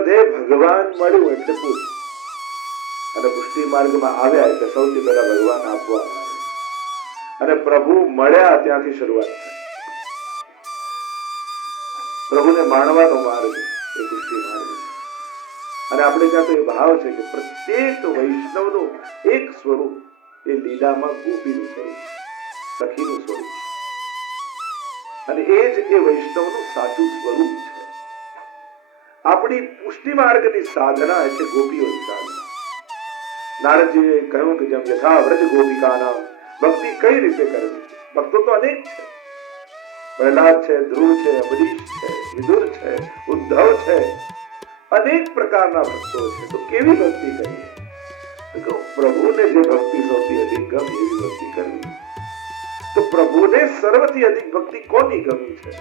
બધે ભગવાન મળ્યું એટલે પૂછ. અને પુષ્ટિ માર્ગમાં આવ્યા એટલે સૌથી પહેલા ભગવાન આપવામાં આવે અને પ્રભુ મળ્યા ત્યાંથી શરૂઆત થાય. પ્રભુને માણવાનો માર્ગ એ પુષ્ટિ માર્ગ છે. અને આપણે ત્યાં તો એ ભાવ છે કે પ્રત્યેક વૈષ્ણવનું એક સ્વરૂપ એ લીલામાં ગોપીનું સ્વરૂપ, સખીનું સ્વરૂપ, અને એ જ એ વૈષ્ણવનું સાચું સ્વરૂપ છે. આપણી પુષ્ટિ માર્ગની સાધના એટલે ગોપીઓની સાધના. નારદજીએ કહ્યું કે જેમ યથા વ્રજ ગોપિકાના ભક્તિ કઈ રીતે કરવી. ભક્તો તો અનેક છે. પ્રહલાદ છે, ધ્રુવ છે, અબરીશ છે, વિદુર છે, ઉદ્ધવ છે, અનેક પ્રકારના ભક્તો છે. તો કેવી ભક્તિ કરીએ? તો પ્રભુને જે ભક્તિ સૌથી અધિક ગમે એવી ભક્તિ કરવી. તો પ્રભુને સર્વથી અધિક ભક્તિ કોની ગમી છે?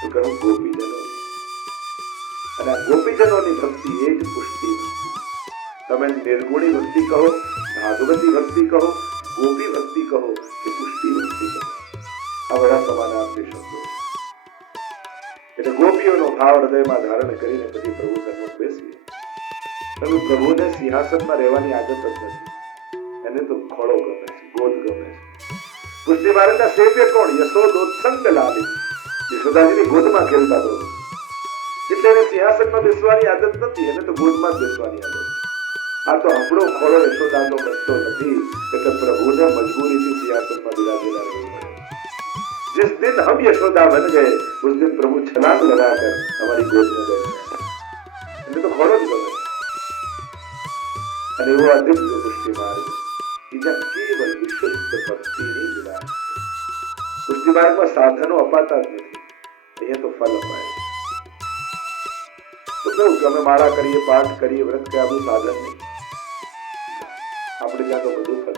તો કહું ગોપીજનો. અને આ ગોપીજનોની ભક્તિ એ જ પુષ્ટિ ભક્તિ. તમે નિર્ગુણી ભક્તિ કહો, ભાગવતી ભક્તિ કહો, ગોપી ભક્તિ કહો કે પુષ્ટિ ભક્તિ કહો, આ બધા સમાનાર્થી શબ્દો. એટલે ગોપીઓનો ભાવ હૃદયમાં ધારણ કરીને પછી પ્રભુ સન્મુખ બેસીએ. તમે પ્રભુને સિંહાસનમાં રહેવાની આદત જ નથી. એને તો ખોળો ગમે છે, ગોદ ગમે છે. પુષ્ટિ માર્ગના સેવ્ય કોણ? યશોદોત્સંગ લાલી, યશોદાજીની ગોદમાં ખેલતા પ્રભુ. એટલે એને સિંહાસનમાં બેસવાની આદત નથી, એને તો ગોદમાં જ બેસવાની આદત. આ તો આપણો ખોળો યશોદાનો બચતો નથી, એટલે પ્રભુને મજબૂરીથી સિંહાસનમાં બિરાજેલા રહેવું પડે. जिस दिन हम यशोदा बन गए उस दिन प्रभु छलांग लगाकर हमारी गोद में गए. એટલે તો ખોળો જ ગમે. અને એવો અદિવ્ય પુષ્ટિ માર્ગ બીજા કેવલ વિશુદ્ધ ભક્તિની વિલાસ. પુષ્ટિ માર્ગમાં સાધનો અપાતા જ નથી, અહીંયા તો ફલ અપાય. તો કહું કે અમે માળા કરીએ, પાઠ કરીએ, વ્રત કરીએ, આ બધું સાધન નહીં. આપણે ત્યાં તો બધું ફલ,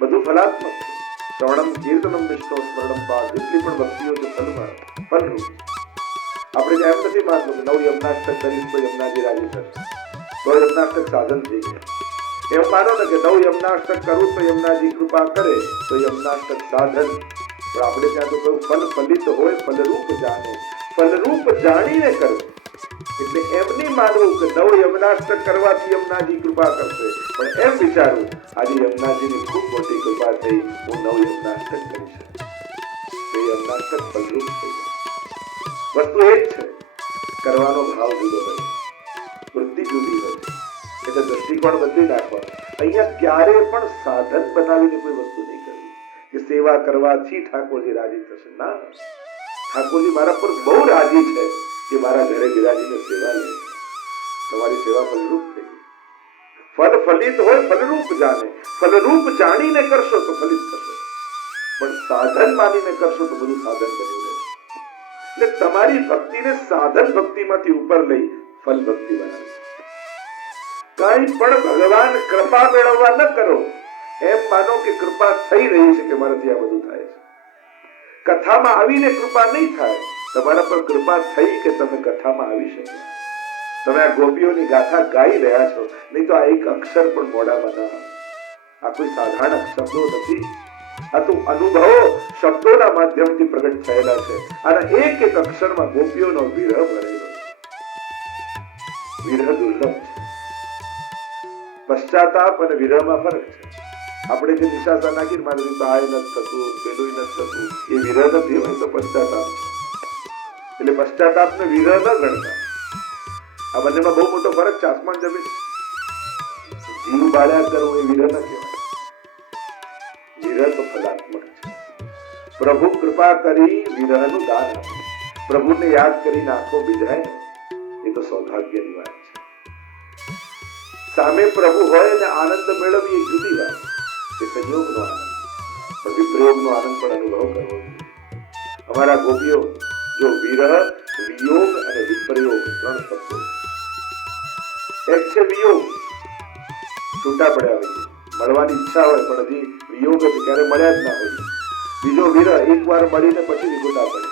બધું ફલાત્મક. શ્રવણમ કીર્તનમ વિષ્ણુ સ્મરણમ પાઠ, જેટલી પણ ભક્તિઓ છે ફલરૂપ. આપણે એમ નથી માનતું કે નવ યમનાષ્ટક કરીશ તો યમુનાજી રાજી થશે, તો યમનાષ્ટક સાધન થઈ ગયા. એમ માનો ને કે નવ યમનાષ્ટક કરું તો યમુનાજી કૃપા કરે તો યમનાષ્ટક સાધન. પણ આપણે ત્યાં તો કહ્યું ફલ ફલિત હોય, ફલરૂપ જાણે. ફલરૂપ જાણીને કરવું એટલે એમ નહીં માનવું કે નવ યમનાષ્ટક કરવાથી યમુનાજી કૃપા કરશે, પણ એમ વિચારવું આજે યમુનાજીની ખૂબ મોટી કૃપા થઈ, હું નવ યમનાષ્ટક કરી શકું. એ યમનાષ્ટક ફલરૂપ થઈ જાય. વસ્તુ એ જ છે, કરવાનો ભાવ જુદો હોય, વૃત્તિ જુદી હોય, એટલે દ્રષ્ટિકોણ બદલી નાખવાનો. અહીંયા ક્યારે પણ સાધન બનાવીને કોઈ વસ્તુ નહીં કરવી કે સેવા કરવાથી ઠાકોરજી રાજી થશે. ના, ઠાકોરજી મારા પર બહુ રાજી છે કે મારા ઘરે બિરાજીને સેવા લે. તમારી સેવા ફલરૂપ થઈ ગઈ. ફલ ફલિત હોય, ફલરૂપ જાણે. ફલરૂપ જાણીને કરશો તો ફલિત થશે, પણ સાધન માનીને કરશો તો બધું સાધન બની રહેશે. એટલે તમારી ભક્તિને સાધન ભક્તિમાંથી ઉપર લઈ ફલ ભક્તિ બનાવો. કઈ પણ ભગવાન કૃપા મેળવવા ન કરો, એમ માનો કે કૃપા થઈ રહી છે કે મારાથી આ બધું થાય છે. કથામાં આવીને કૃપા નહીં થાય, તમારા પર કૃપા થઈ કે તમે કથામાં આવી શકો. તમે આ ગોપીઓની ગાથા ગાઈ રહ્યા છો, નહીં તો આ એક અક્ષર પણ મોઢામાં ના આવે. આ કોઈ સાધારણ શબ્દો નથી, આ તો અનુભવો શબ્દોના માધ્યમથી પ્રગટ થયેલા છે. અને એક એક અક્ષરમાં ગોપીઓનો વિરહ ભરેલો છે. વિરહ દુર્લભ છે. પશ્ચાતાપ અને વિરહમાં ફરક છે. આપણે જે નિશાસા નાખીને મારી તો આ નથી થતું, પેલું નથી થતું, એ વિરહ નથી હોય તો પશ્ચાતાપ છે. એટલે પશ્ચાતાપ ને વિરહ ન ગણતા. આ બંનેમાં બહુ મોટો ફરક છે, આસમાન જમીન. જીવ બાળ્યા કરવું એ વિરહ ન કહેવાય. વિરહ તો ફલાત્મક છે. પ્રભુ કૃપા કરી વિરહનું દાન આપે, પ્રભુને યાદ કરીને આંખો બીજાય એ તો સૌભાગ્યની વાત છે. સામે પ્રભુ હોય અને આનંદ મેળવી એ જુદી વાત, એ સંયોગનો આનંદ. પણ વિપ્રયોગનો આનંદ પણ અનુભવ કરવો જોઈએ. અમારા ગોપીઓ જો વિરહ, વિયોગ અને વિપ્રયોગ 3 શબ્દો. એક છે વિયોગ, છૂટા પડ્યા હોય, મળવાની ઈચ્છા હોય પણ હજી વિયોગ છે, ક્યારે મળ્યા જ ના હોય. બીજો વિરહ, એક વાર મળીને પછી વિગોટા પડે,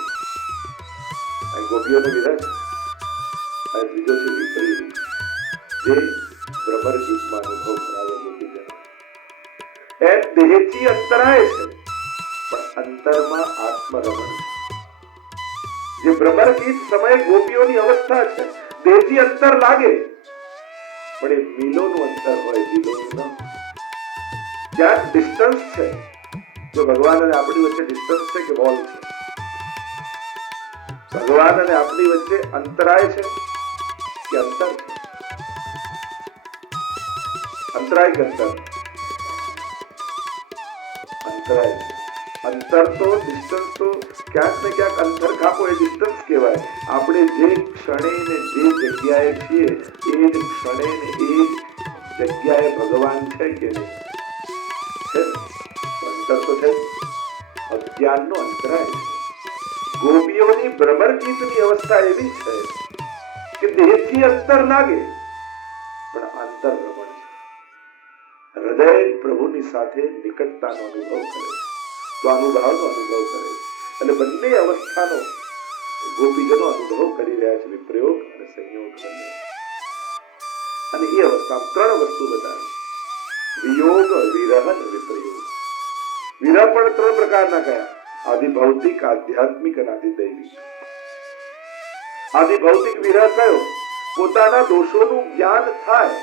આ ગોપીઓનો વિરહ છે. અને ત્રીજો છે વિપ્રયોગ, જે ભ્રમર ગીતમાં અનુભવ કરાવે ગોપીજનો. એ દેહથી અંતરાય છે, પણ અંતરમાં આત્મરમણ છે. જે ભ્રમર ગીત સમયે ગોપીઓની અવસ્થા છે, દેહથી અંતર લાગે પણ એ મિલોનું અંતર હોય, દિલોનું ન. ક્યાંક ડિસ્ટન્સ છે. જો ભગવાન અને આપણી વચ્ચે ડિસ્ટન્સ છે કે વોલ છે? ભગવાન અને આપણી વચ્ચે અંતરાય છે કે અંતર છે? અંતરાય કે અંતર? અંતરાય. અંતર તો ડિસ્ટન્સ તો ક્યાંક ને ક્યાંક અંતર કાપો એ ડિસ્ટન્સ કહેવાય. આપણે જે ક્ષણે ને જે જગ્યાએ છીએ એ જ ક્ષણે ને એ જગ્યાએ ભગવાન છે કે નહીં? છે. અંતર તો છે. અજ્ઞાનનો અંતરાય છે. ગોપીઓની ભ્રમર ગીતની અવસ્થા એવી છે કે દેહથી અંતર લાગે પણ અંતર ભ્રમણ છે. હૃદય પ્રભુની સાથે નિકટતાનો અનુભવ કરે છે, સ્વાનુભાવનો અનુભવ કરે છે. અને બંને અવસ્થાનો ગોપીજનો અનુભવ કરી રહ્યા છે, વિપ્રયોગ અને સંયોગ બંને. અને એ અવસ્થા ત્રણ વસ્તુ બતાવી: વિયોગ, વિરહ અને વિપ્રયોગ. વિરહ પણ ત્રણ પ્રકારના કયા? આદિભૌતિક, આધ્યાત્મિક અને આદિદૈવિક. આદિભૌતિક વિરહ કયો? પોતાના દોષોનું જ્ઞાન થાય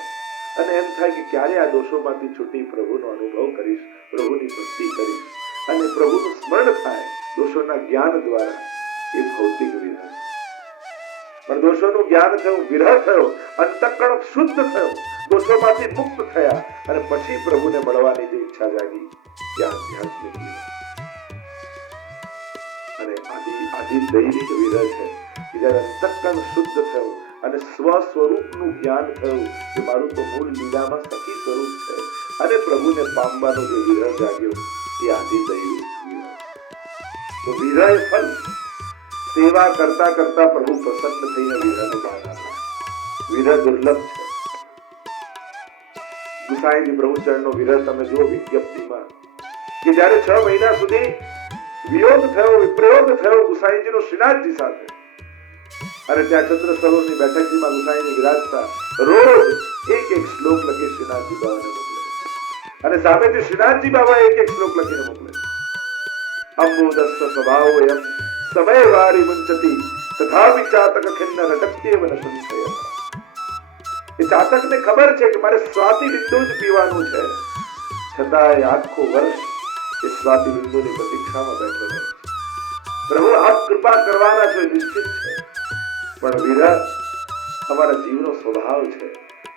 અને એમ થાય કે ક્યારે આ દોષોમાંથી છૂટી પ્રભુનો અનુભવ કરીશ, પ્રભુની ભક્તિ કરીશ અને પ્રભુનું સ્મરણ થાય દોષોના જ્ઞાન દ્વારા. એ ભૌતિક વિરહ. પણ દોષોનું જ્ઞાન થયું, વિરહ થયો, અંતઃકરણ શુદ્ધ થયો, દોષોમાંથી મુક્ત થયા અને પછી પ્રભુને મળવાની જે ઈચ્છા જાગી, ત્યાં આધ્યાત્મિક વિરહ. અને આદિદૈવિક વિરહ છે કે જ્યારે અંતઃકરણ શુદ્ધ થયું અને સ્વ સ્વરૂપનું જ્ઞાન થયું કે મારું તો મૂળ લીલામાં સખી સ્વરૂપ છે અને પ્રભુને પામવાનો જે વિરહ જાગ્યો, એ આદિદૈવિક વિરહ. તો વિરહ એ ફલ. સેવા કરતા કરતા પ્રભુ પ્રસન્ન થઈને વિરહને દાન આપે. વિરહ દુર્લભ છે. ગુસાઈજી પ્રભુચરણનો વિરહ તમે જુઓ વિજ્ઞપ્તિમાં કે જ્યારે 6 મહિના સુધી વિયોગ થયો, વિપ્રયોગ થયો ગુસાઈજીનો શ્રીનાથજી સાથે, અને ત્યાં ચંદ્ર સરોવરની બેઠકજીમાં ગુસાઈજી વિરાજતા, રોજ એક શ્લોક લખી શ્રીનાથજી બાબાને મોકલે અને સામેથી શ્રીનાથજી બાબા એક શ્લોક લખીને મોકલે. અંબુદસ્સ સ્વભાવોયમ સમય વારી મુંચતી તથાપિ ચાતક ખિન્ન રટત્યેવ ન સંશયઃ. એ ચાતકને ખબર છે કે મારે સ્વાતિ બિંદુ જ પીવાનું છે, છતાંય આખો વર્ષ એ સ્વાતિ બિંદુની પ્રતીક્ષામાં બેઠો રહે. પ્રભુ આપ કૃપા કરવાના છે, નિશ્ચિત છે, પણ વિરહ અમારા જીવનો સ્વભાવ છે,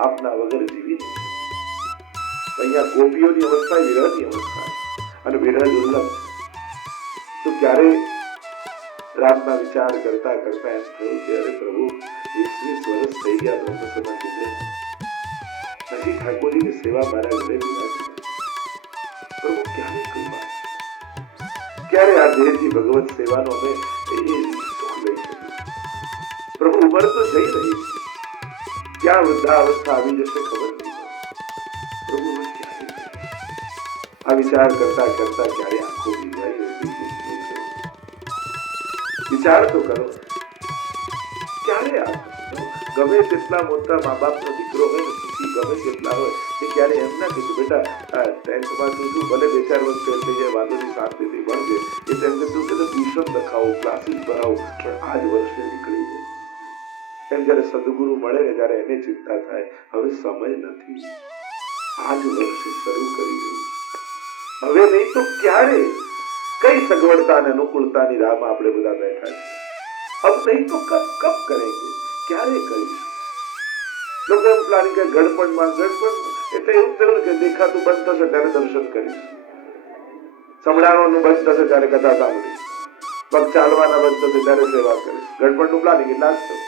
આપના વગર જીવી નહીં. અહીંયા ગોપીઓની અવસ્થા વિરહની અવસ્થા છે અને વિરહ દુર્લભ છે. તો ક્યારે રાતના વિચાર કરતા કરતા એમ થયું કે અરે પ્રભુ 20 વર્ષ થઈ ગયા બ્રહ્મસભા કીધે, હજી ઠાકોરજીની સેવા મારા ઘરે વિરાજી. પ્રભુ ક્યારે કૃપા, ક્યારે આ દેહથી ભગવત સેવાનો અમે સુખ લઈ શકીએ? પ્રભુ ઉંમર તો જઈ રહી છે, ક્યાં વૃદ્ધાવસ્થા આવી જશે ખબર નહીં. પ્રભુ ક્યારે? આ વિચાર કરતા કરતા ક્યારે આંખો ભીંજાઈ? વિચાર તો કરો, ક્યારે આ ગમે તેટલા મોટા મા બાપનો દીકરો હોય ને, સુખી ગમે તેટલા હોય, એ ક્યારે એમ ના કીધું બેટા 10th માં તું ભલે 2-4 વર્ષ ફેલ થઈ જાય, વાંધોની શાંતિથી ભણજે. એ તેમ કે તું ટ્યુશન લખાવો, ક્લાસીસ ભરાવો, પણ આ જ વર્ષે નીકળી જાય. એમ જયારે સદગુરુ મળે ને ત્યારે એને ચિંતા થાય, હવે સમય નથી, આ જ વર્ષે શરૂ કરી દઉં, હવે નહીં તો ક્યારે? કઈ સગવડતા અને અનુકૂળતાની રાહમાં આપણે બધા બેઠા છીએ. અબ નહીં તો કબ કરેંગે, ક્યારે કરીશું? લોકો એમ પ્લાનિંગ કરે ગડપણમાં એટલે એવું થયું કે દેખાતું બંધ થશે ત્યારે દર્શન કરીશું, સંભળાવાનું બંધ થશે ત્યારે કથા સાંભળીશ, પગ ચાલવાના બંધ થશે ત્યારે સેવા કરીશ. ગડપણનું પ્લાનિંગ એટલે જ થયું.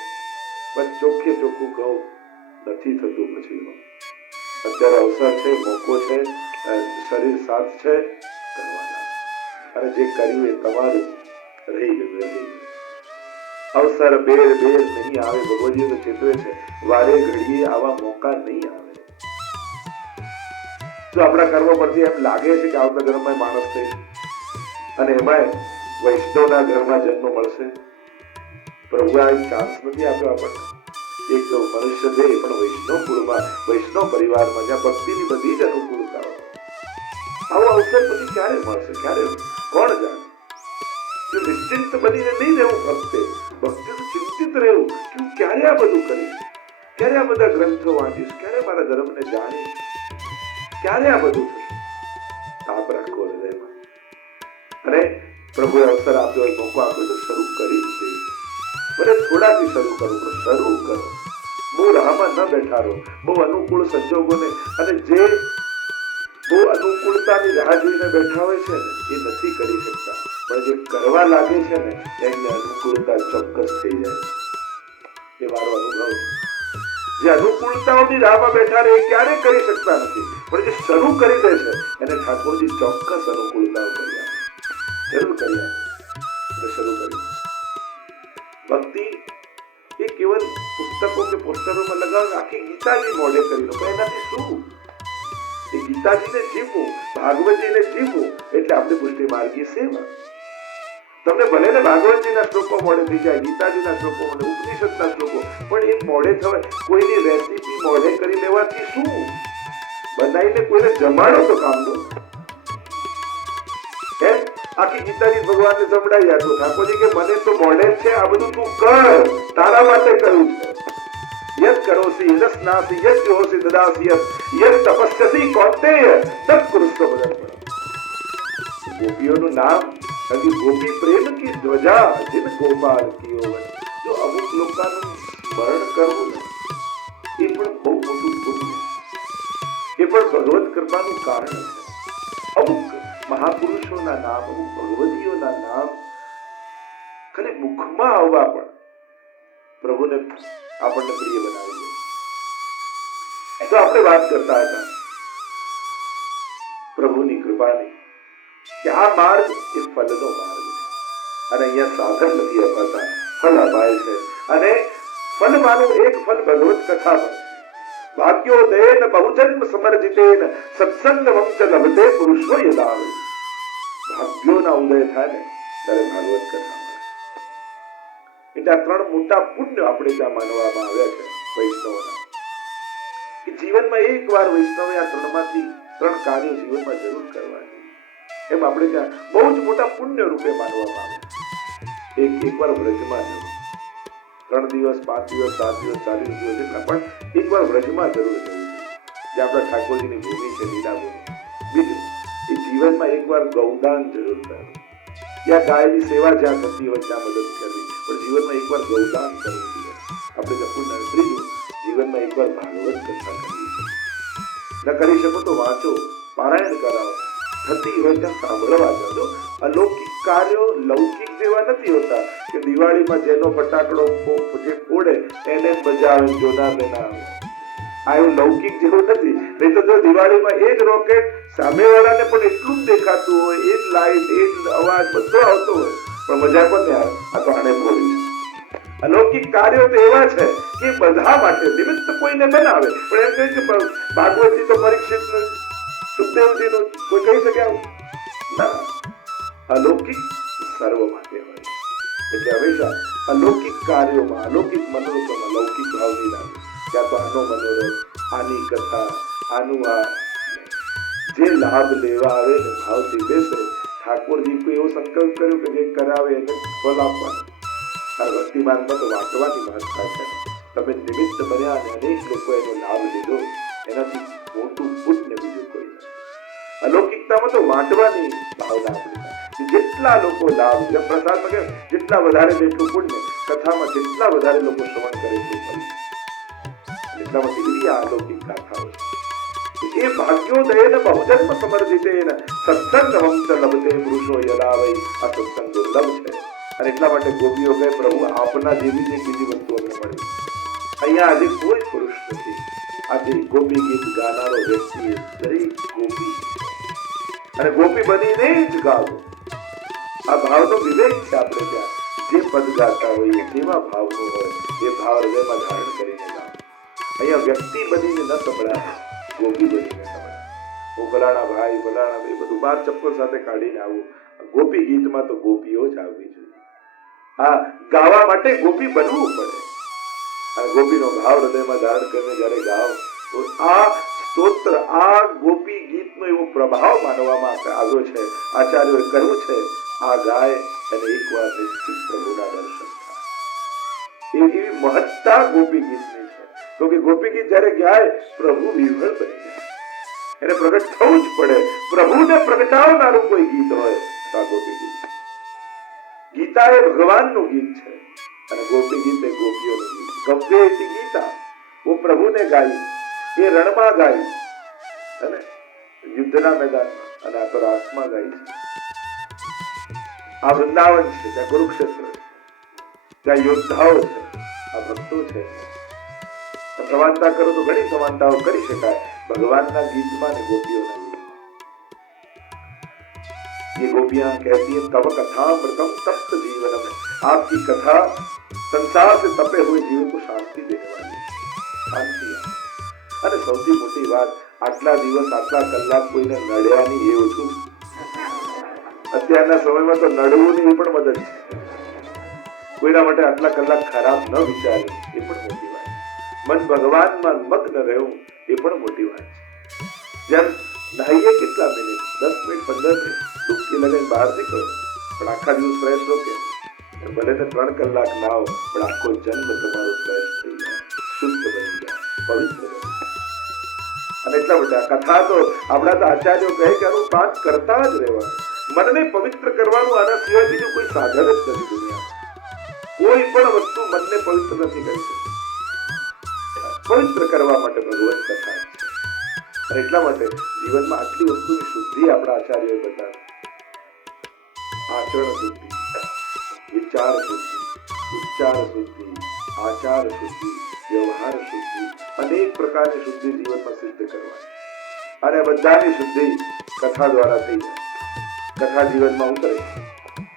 પણ ચોખ્ખે ચોખ્ખું કહું, નથી થતું. પછી અત્યારે અવસર છે, મોકો છે, શરીર સાથ છે, કરવાના. અને જે કર્યું એ તમારું રહી ગયું. અવસર બેર નહીં આવે. ભગવદજી તો ચેતવે છે, વારે ઘડીએ આવા મોકા નહીં આવે. જો આપણા કર્મ પરથી એમ લાગે છે કે આવતા જન્મમાં માણસ થઈશ અને એમાં વૈષ્ણવના ઘરમાં જન્મ મળશે, પ્રભુ આ ચાન્સ નથી આપ્યો આપણને. એક મનુષ્ય છે પણ વૈષ્ણવ કુળમાં, વૈષ્ણવ પરિવારમાં, જ્યાં ભક્તિની બધી જ અનુકૂળતા હોય. આવો અવસર પછી ક્યારે મળશે, ક્યારે? કોણ જાણે? નિશ્ચિંત બનીને નહીં રહેવું ભક્તે, ભક્તિનું ચિંતિત રહેવું કે હું ક્યારે આ બધું કરીશ, ક્યારે આ બધા ગ્રંથો વાંચીશ, ક્યારે મારા ધર્મને જાણીશ, ક્યારે આ બધું થશે. તાપ રાખવો હૃદયમાં. અને પ્રભુએ અવસર આપ્યો, મોકો આપ્યો તો શરૂ કરી જ દે. ભલે થોડાથી શરૂ કરો પણ શરૂ કરો. બહુ રાહમાં ન બેઠા રહો, બહુ અનુકૂળ સંજોગોને, અને જે બહુ અનુકૂળતાની રાહ જોઈને બેઠા હોય છે ને એ નથી કરી શકતા, પણ જે કરવા લાગે છે ને એમને અનુકૂળતા ચોક્કસ થઈ જાય. એ મારો અનુભવ. જે અનુકૂળતાઓની રાહમાં બેઠા રહે એ ક્યારે કરી શકતા નથી, પણ જે શરૂ કરી દે છે એને ઠાકોરજી ચોક્કસ અનુકૂળતાઓ કરી આપે, જરૂર કરી આપે. શરૂ કરી. ભક્તિ એ કેવલ પુસ્તકો કે પોસ્ટરોમાં લગાવ, આખી ગીતાજી મોઢે કરી લો, એનાથી શું? એ ગીતાજીને જીવવું, ભાગવતજીને જીવવું એટલે આપણે પુષ્ટિ માર્ગી સેવા. તમને ભલે ને ભાગવતજીના શ્લોકો મોઢે થઈ જાય, ગીતાજીના શ્લોકો મોઢે, ઉપનિષદના શ્લોકો, પણ એ મોઢે થવાય. કોઈની રેસીપી મોઢે કરી લેવાથી શું? બનાવીને કોઈને જમાડો તો કામનો. એમ આખી ગીતાજી ભગવાનને સંભળાઈ આપો. ઠાકોરજી કે મને તો મોઢે છે, આ બધું તું કર, તારા માટે કર્યું છે. યદ કરોસી યદસ્નાસી યદ જોસી દદાસી યદ તપસ્યસી કૌંતેય તત્ કુરુષ્વ બદર્પણમ. ગોપીઓનું નામ, ગોપી પ્રેમ કી ધ્વજા જીન ગોપાલ કિયો વન. જો અમુક લોકોનું સ્મરણ કરવું ને એ પણ બહુ મોટું પુણ્ય, એ પણ ભગવત કૃપાનું કારણ છે. અમુક મહાપુરુષોના નામ, અમુક ભગવતીઓના નામ ખાલી મુખમાં આવવા પણ પ્રભુને આપણને પ્રિય બનાવી દે. તો આપણે વાત કરતા હતા પ્રભુની કૃપાની કે આ માર્ગ એ ફલનો માર્ગ છે, અને અહીંયા સાધન નથી અપાતા, ફલ અપાય છે. અને ફલ માનું એક ફલ ભગવત કથા પણ. ભાગ્યોદયેન બહુજન્મ સમર્જિતેન સત્સંગમં ચ લભતે પુરુષો યદાવે. ભાગ્યોના ઉદય થાય ને ત્યારે ભાગવત કથા મળે. એટલે આ ત્રણ મોટા પુણ્ય આપણે ત્યાં માનવામાં આવ્યા છે વૈષ્ણવના, કે જીવનમાં એક વાર વૈષ્ણવે આ ત્રણ કાર્યો જીવનમાં જરૂર કરવા જોઈએ. એમ આપણે ત્યાં બહુ જ મોટા પુણ્ય રૂપે માનવામાં આવે. એક વાર વ્રજમાં જવું, 3 દિવસ 5 દિવસ 7 દિવસ 40 દિવસ એટલા, પણ એક વાર વ્રજમાં જરૂર જવું જોઈએ, જે આપણા ઠાકોરજીની ભૂમિ છે, લીલા ભૂમિ. બીજું, એ જીવનમાં એક વાર ગૌદાન જરૂર કરવું, ત્યાં ગાયની સેવા જ્યાં થતી હોય ત્યાં મદદ કરવી, પણ જીવનમાં એક વાર ગૌદાન કરવું જોઈએ આપણે ત્યાં પુણ્ય. ત્રીજું, જીવનમાં એક વાર ભાગવત કથા કરવી છે. ન કરી શકો તો વાંચો, પારાયણ કરાવો, થતી હોય ત્યાં સાંભળવા જાજો. અલૌકિક કાર્યો લૌકિક જેવા નથી હોતા કે દિવાળીમાં જેનો ફટાકડો જે ફોડે એને જ મજા આવે, જોનાર ને ના આવે. આ એવું લૌકિક જેવું નથી. નહીં તો જો દિવાળીમાં એ જ રોકેટ સામેવાળાને પણ એટલું જ દેખાતું હોય, એ જ લાઈટ, એ જ અવાજ બધો આવતો હોય, પણ મજા કોને આવે? આ તો આને ફોડ્યું. અલૌકિક કાર્યો તો એવા છે કે બધા માટે નિમિત્ત કોઈને બનાવે, પણ એમ કહે કે ભાગવતજી તો પરીક્ષિતનું, સુખદેવજીનું, કોઈ કહી શકે આવું? ના, અલૌકિક સર્વ માટે હોય. એટલે હંમેશા અલૌકિક કાર્યોમાં, અલૌકિક મનોરથોમાં લૌકિક ભાવ નહીં લાગે. ત્યાં તો આનો મનોરથ, આની કથા, આનું આ, જે લાભ લેવા આવે ને ભાવથી બેસે. ઠાકોરજી કોઈ એવો સંકલ્પ કર્યો કે જે કરાવે એને ફળ આપવાનું. આ ભક્તિમાનમાં તો વાંચવાની ભાષા છે. તમે નિમિત્ત બન્યા અને અનેક લોકો એનો લાભ લીધો, એનાથી મોટું પુણ્ય બીજું કોઈ નથી. અલૌકિકતામાં તો વાંટવાની ભાવના આપણી, જેટલા લોકો લાભ, જેમ પ્રસાદમાં કે જેટલા વધારે તેટલું પુણ્ય, કથામાં જેટલા વધારે લોકો શ્રવણ કરે એટલું ફળ. એટલા માટે એવી આ અલૌકિક ગાથાઓ છે. એ ભાગ્યોદયેન બહુજન્મ સમર્જિતેન સત્સંગમં ચ લભતે પુરુષો યદા વૈ. આ સત્સંગ દુર્લભ છે, અને એટલા માટે ગોપીઓ કહે પ્રભુ આપના જેવી જ એક બીજી વસ્તુ અમને મળી. અહીંયા આજે કોઈ પુરુષ નથી. આજે ગોપી ગીત ગાનારો વ્યક્તિ દરેક ગોપી, અને ગોપી બનીને જ ગાવો. આ ભાવનો વિવેક છે. આપણે ત્યાં જે પદ ગાતા હોઈએ, જેવા ભાવનો હોય એ ભાવ હૃદયમાં ધારણ કરીને ગાઓ. અહીંયા વ્યક્તિ બનીને ન સંભળાય, ગોપી બનીને સંભળાય. હું ફલાણા ભાઈ, ફલાણા, એ બધું બાર ચપ્પલ સાથે કાઢીને આવું. ગોપી ગીતમાં તો ગોપીઓ જ આવવી જોઈએ. આ ગાવા માટે ગોપી બનવું પડે, અને ગોપીનો ભાવ હૃદયમાં ધારણ કરીને જયારે ગાઓ તો આ સ્તોત્ર, આ ગોપી ગીતનો એવો પ્રભાવ માનવામાં આવ્યો છે. આચાર્યોએ કહ્યું છે, આ ગાય અને એકવાર નિશ્ચિત પ્રભુના દર્શન થાય. એવી મહત્તા ગોપી ગીતની છે. તો કે ગોપી ગીત જ્યારે ગાય પ્રભુ વિહવળ બની જાય, એને પ્રગટ થવું જ પડે. પ્રભુને પ્રગટાવનારું કોઈ ગીત હોય તો આ ગોપી ગીત. ગીતા એ ભગવાનનું ગીત છે અને ગોપી ગીત એ ગોપીઓનું ગીત. ગવ્યેતિ ગીતા, वो प्रभु ने गाई, ये रणમાં ગાઈ અને યુદ્ધના મેદાનમાં, અને આ તો રાસમાં ગાઈ છે. આ વૃંદાવન છે, ત્યાં કુરુક્ષેત્ર છે, ત્યાં યોદ્ધાઓ છે, આ ભક્તો છે. સમાનતા કરો તો ઘણી સમાનતાઓ કરી શકાય ભગવાનના ગીતમાં અને ગોપીઓના ગીતમાં. ये गोपियां कहती है तव कथामृतम तप्त जीवनम, आपकी कथा संसार से तपे हुए जीवन को शांति देने वाली, शांति. અને સૌથી મોટી વાત, આટલા દિવસ આટલા કલાક કોઈને નડ્યા નહીં એ ઓછું છે. અત્યારના સમયમાં તો નડવું નહીં એ પણ મદદ છે. કોઈના માટે આટલા કલાક ખરાબ ન વિચારે એ પણ મોટી વાત. મન ભગવાનમાં મગ્ન રહેવું એ પણ મોટી વાત છે. જેમ નાહીએ કેટલા મિનિટ, 10 મિનિટ 15 મિનિટ ડૂબકી લગાવીને બહાર નીકળો, પણ આખા દિવસ ફ્રેશ રહો કે ભલે ને 3 કલાક નાઓ, પણ આખો જન્મ તમારો ફ્રેશ થઈ જાય, શુદ્ધ બની જાય, પવિત્ર બની જાય. અને એટલા બધા કથા તો આપણા તો આચાર્યો કહે કે આનું પાઠ કરતા જ રહેવાનું. મનને પવિત્ર કરવાનું આના સિવાય બીજું કોઈ સાધન જ નથી દુનિયામાં. કોઈ પણ વસ્તુ મનને પવિત્ર નથી કરી શકતી. પવિત્ર કરવા માટે ભગવત કથા છે. અને એટલા માટે જીવનમાં આટલી વસ્તુની શુદ્ધિ આપણા આચાર્યોએ બતાવી. આચરણ શુદ્ધિ, વિચાર શુદ્ધિ, ઉચ્ચાર શુદ્ધિ, આચાર શુદ્ધિ, વ્યવહાર શુદ્ધિ, અનેક પ્રકારની શુદ્ધિ જીવનમાં સિદ્ધ કરવાની. અને બધાની શુદ્ધિ કથા દ્વારા થઈ જાય, કથા જીવનમાં ઉતરે.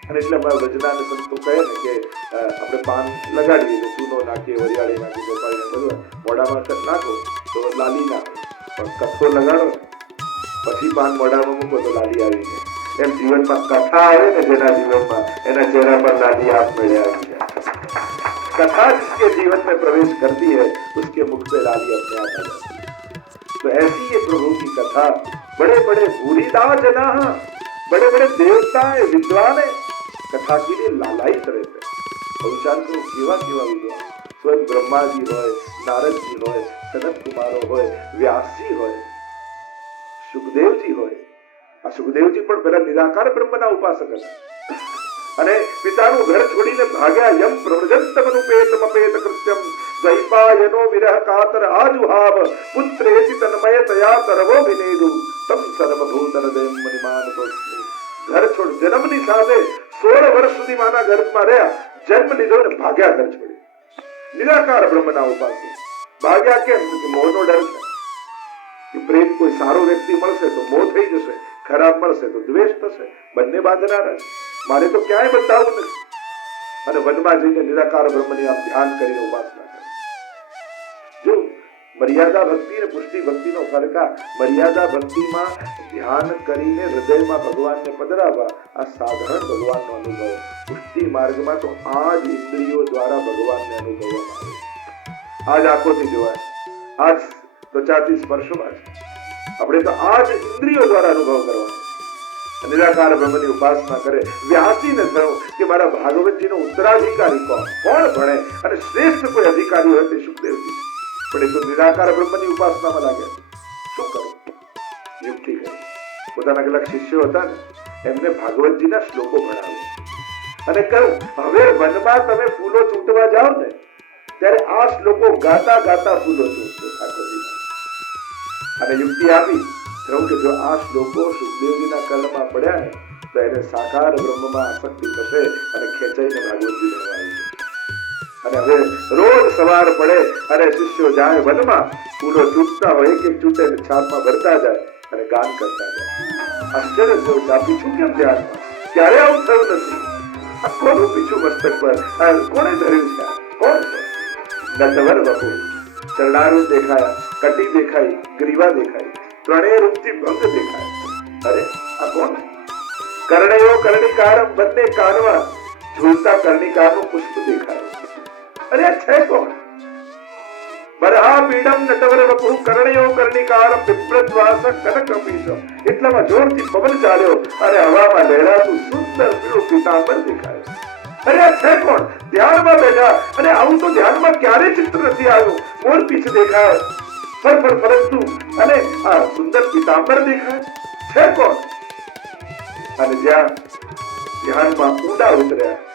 અને એટલે અમારા વજના અને સંતો કહે ને કે આપણે પાન લગાડીએ તો ચૂનો નાખીએ, વરિયાળી નાખીએ, ગોપાળીને બધું મોઢામાં નાખો તો લાલી ના, પણ કથો લગાડો પછી પાન મોઢામાં મૂકો તો લાલી આવી જાય. એમ જીવનમાં કથા આવે ને જેના જીવનમાં, એના ચહેરા પર લાલી આપમેળે આવી જાય. कथा जिसके जीवन में प्रवेश करती है उसके मुख पे लाली अपने आप आ जाती है. तो ऐसी ये प्रभु की कथा, बड़े बड़े भूरिदा जना, बड़े बड़े देवता है, विद्वान है, कथा के लिए लालायित रहते हैं. विचार करो केवा केवा विद्वान, स्वयं ब्रह्मा जी હોય, નારદજી હોય, સનત કુમારો હોય, વ્યાસજી હોય, સુખદેવજી હોય. આ સુખદેવજી પણ પેલા નિરાકાર બ્રહ્મના ઉપાસક હતા અને પિતાનું ઘર છોડીને ભાગ્યા. યમ પ્રવ્રજંતમનુપેતમપેત કૃત્યમ દ્વૈપાયનો વિરહ કાતર આજુહાવ પુત્રેતિ તન્મયતયા તરવો વિનેદુ તમ સર્વભૂતહૃદયમ મનિમાનતોસ્મિ. ઘર છોડ, જન્મની સાથે 16 વર્ષ સુધી માના ગર્ભમાં રહ્યા, જન્મ લીધો ને ભાગ્યા ઘર છોડી. નિરાકાર બ્રહ્મના ઉપાસક ભાગ્યા. કેમ? મોહનો ડર છે કે પ્રેમ કોઈ સારો વ્યક્તિ મળશે તો મોહ થઈ જશે, ખરાબ મળશે તો દ્વેષ થશે, બંને બાંધનાર છે. મારે તો ક્યાંય બતાવવું નથી. અને વનમાં જઈને નિરાકાર બ્રહ્મની આમ ધ્યાન કરીને ઉપાસના કરે. જો મર્યાદા ભક્તિ અને પુષ્ટિ ભક્તિનો ફરક, મર્યાદા ભક્તિમાં ધ્યાન કરીને હૃદયમાં ભગવાનને પધરાવવા, આ સાધારણ ભગવાનનો અનુભવ. પુષ્ટિ માર્ગમાં તો આ જ ઇન્દ્રિયો દ્વારા ભગવાનને અનુભવવામાં આવે. આ જ આંખોથી જોવાય, આ જ ત્વચાથી સ્પર્શમાં છે. આપણે તો આ જ ઇન્દ્રિયો દ્વારા અનુભવ કરવાનો. નિરાકાર બ્રહ્મની ઉપાસના કરે. વ્યાસીને થયું કે મારા ભાગવતજીનો ઉત્તરાધિકારી કોણ ભણે, અને શ્રેષ્ઠ કોઈ અધિકારી હોય તે સુખદેવજી. પણ એ તો નિરાકાર બ્રહ્મની ઉપાસનામાં લાગે. શું કરું? યુક્તિ કરી. પોતાના કેટલાક શિષ્યો હતા ને, એમને ભાગવતજીના શ્લોકો ભણાવે અને કહ્યું, હવે વનમાં તમે ફૂલો ચૂંટવા જાઓ ને ત્યારે આ શ્લોકો ગાતા ગાતા ફૂલો ચૂંટજો ઠાકોરજી. અને યુક્તિ આપી કે જો આ શ્લોકો સુખદેવજીના કલમાં પડ્યા ને તો એને સાકાર બ્રહ્મમાં આસક્તિ થશે અને ખેંચાઈને ભાગવતજી બનવા આવી. અને હવે રોજ સવાર પડે અને શિષ્યો જાય વનમાં, ફૂલો ચૂંટતા હોય, એક એક ચૂંટે છાપમાં ભરતા જાય અને ગાન કરતા જાય. આશ્ચર્ય થયું, આ પીછું કેમ ધ્યાનમાં? ક્યારે આવું થયું નથી. આ કોનું પીછું મસ્તક પર કોને ધર્યું છે? કોણ છે? નટવર વપુ ચરણારું દેખાયા, કટી દેખાઈ, ગ્રીવા દેખાઈ, ત્રણેય રૂપથી ભંગ દેખાય. અરે આ કોણ? કર્ણયો કર્ણિકારમ, બંને કાનમાં ઝૂલતા કર્ણિકારનું પુષ્પ દેખાય. અરે આ છે કોણ? બરહા પીડમ નટવર વપુ કર્ણયો કર્ણિકારમ વિપ્રદ્વાસ કનકપીશમ. એટલામાં જોરથી પવન ચાલ્યો અને હવામાં લહેરાતું સુંદર પીળું પીતાંબર દેખાય. અરે આ છે કોણ? ધ્યાનમાં બેઠા અને આવું તો ધ્યાનમાં ક્યારે ચિત્ર નથી આવ્યું. મોર પીછ દેખાય, સર પરંતુ અને આ સુંદર પીતાંબર દેખાય છે કોણ? અને જ્યાં ધ્યાનમાં ઊંડા ઉતર્યા